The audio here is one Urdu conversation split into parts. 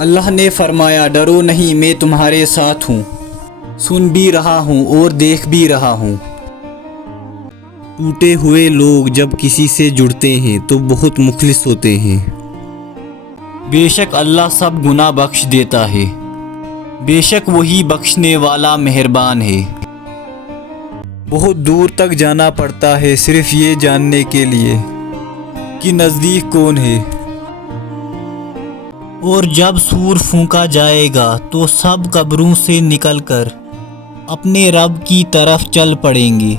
اللہ نے فرمایا ڈرو نہیں میں تمہارے ساتھ ہوں، سن بھی رہا ہوں اور دیکھ بھی رہا ہوں۔ ٹوٹے ہوئے لوگ جب کسی سے جڑتے ہیں تو بہت مخلص ہوتے ہیں۔ بے شک اللہ سب گناہ بخش دیتا ہے، بے شک وہی بخشنے والا مہربان ہے۔ بہت دور تک جانا پڑتا ہے صرف یہ جاننے کے لیے کہ نزدیک کون ہے۔ اور جب سور پھونکا جائے گا تو سب قبروں سے نکل کر اپنے رب کی طرف چل پڑیں گے۔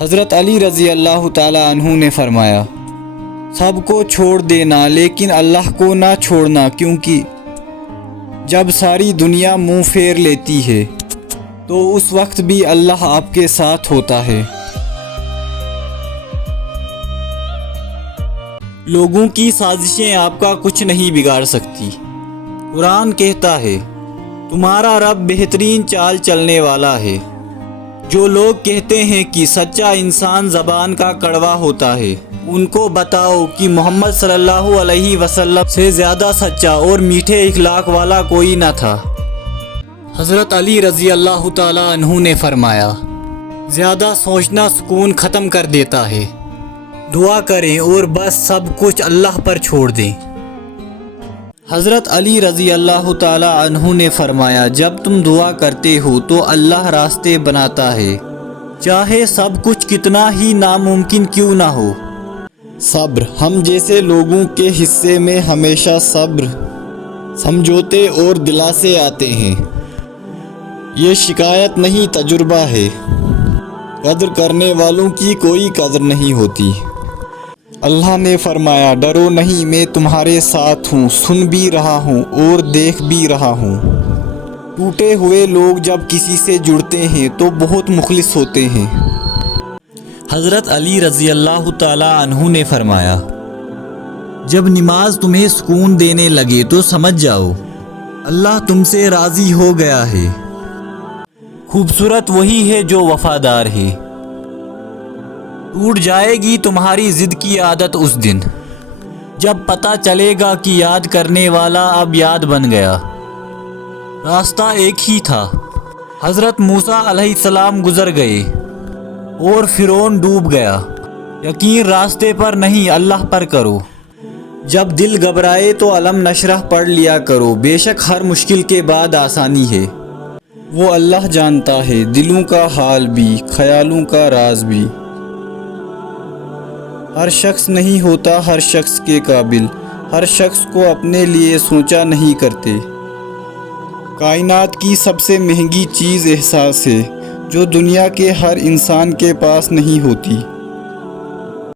حضرت علی رضی اللہ تعالی عنہ نے فرمایا سب کو چھوڑ دینا لیکن اللہ کو نہ چھوڑنا، کیونکہ جب ساری دنیا منہ پھیر لیتی ہے تو اس وقت بھی اللہ آپ کے ساتھ ہوتا ہے۔ لوگوں کی سازشیں آپ کا کچھ نہیں بگاڑ سکتی۔ قرآن کہتا ہے تمہارا رب بہترین چال چلنے والا ہے۔ جو لوگ کہتے ہیں کہ سچا انسان زبان کا کڑوا ہوتا ہے، ان کو بتاؤ کہ محمد صلی اللہ علیہ وسلم سے زیادہ سچا اور میٹھے اخلاق والا کوئی نہ تھا۔ حضرت علی رضی اللہ تعالی عنہ نے فرمایا زیادہ سوچنا سکون ختم کر دیتا ہے، دعا کریں اور بس سب کچھ اللہ پر چھوڑ دیں۔ حضرت علی رضی اللہ تعالی عنہ نے فرمایا جب تم دعا کرتے ہو تو اللہ راستے بناتا ہے، چاہے سب کچھ کتنا ہی ناممکن کیوں نہ ہو۔ صبر، ہم جیسے لوگوں کے حصے میں ہمیشہ صبر، سمجھوتے اور دلاسے آتے ہیں۔ یہ شکایت نہیں تجربہ ہے۔ قدر کرنے والوں کی کوئی قدر نہیں ہوتی۔ اللہ نے فرمایا ڈرو نہیں میں تمہارے ساتھ ہوں، سن بھی رہا ہوں اور دیکھ بھی رہا ہوں۔ ٹوٹے ہوئے لوگ جب کسی سے جڑتے ہیں تو بہت مخلص ہوتے ہیں۔ حضرت علی رضی اللہ تعالی عنہ نے فرمایا جب نماز تمہیں سکون دینے لگے تو سمجھ جاؤ اللہ تم سے راضی ہو گیا ہے۔ خوبصورت وہی ہے جو وفادار ہے۔ ٹوٹ جائے گی تمہاری ضد کی عادت اس دن جب پتہ چلے گا کہ یاد کرنے والا اب یاد بن گیا۔ راستہ ایک ہی تھا، حضرت موسیٰ علیہ السلام گزر گئے اور فرعون ڈوب گیا۔ یقین راستے پر نہیں اللہ پر کرو۔ جب دل گھبرائے تو علم نشرح پڑھ لیا کرو، بے شک ہر مشکل کے بعد آسانی ہے۔ وہ اللہ جانتا ہے دلوں کا حال بھی، خیالوں کا راز بھی۔ ہر شخص نہیں ہوتا ہر شخص کے قابل، ہر شخص کو اپنے لیے سوچا نہیں کرتے۔ کائنات کی سب سے مہنگی چیز احساس ہے جو دنیا کے ہر انسان کے پاس نہیں ہوتی۔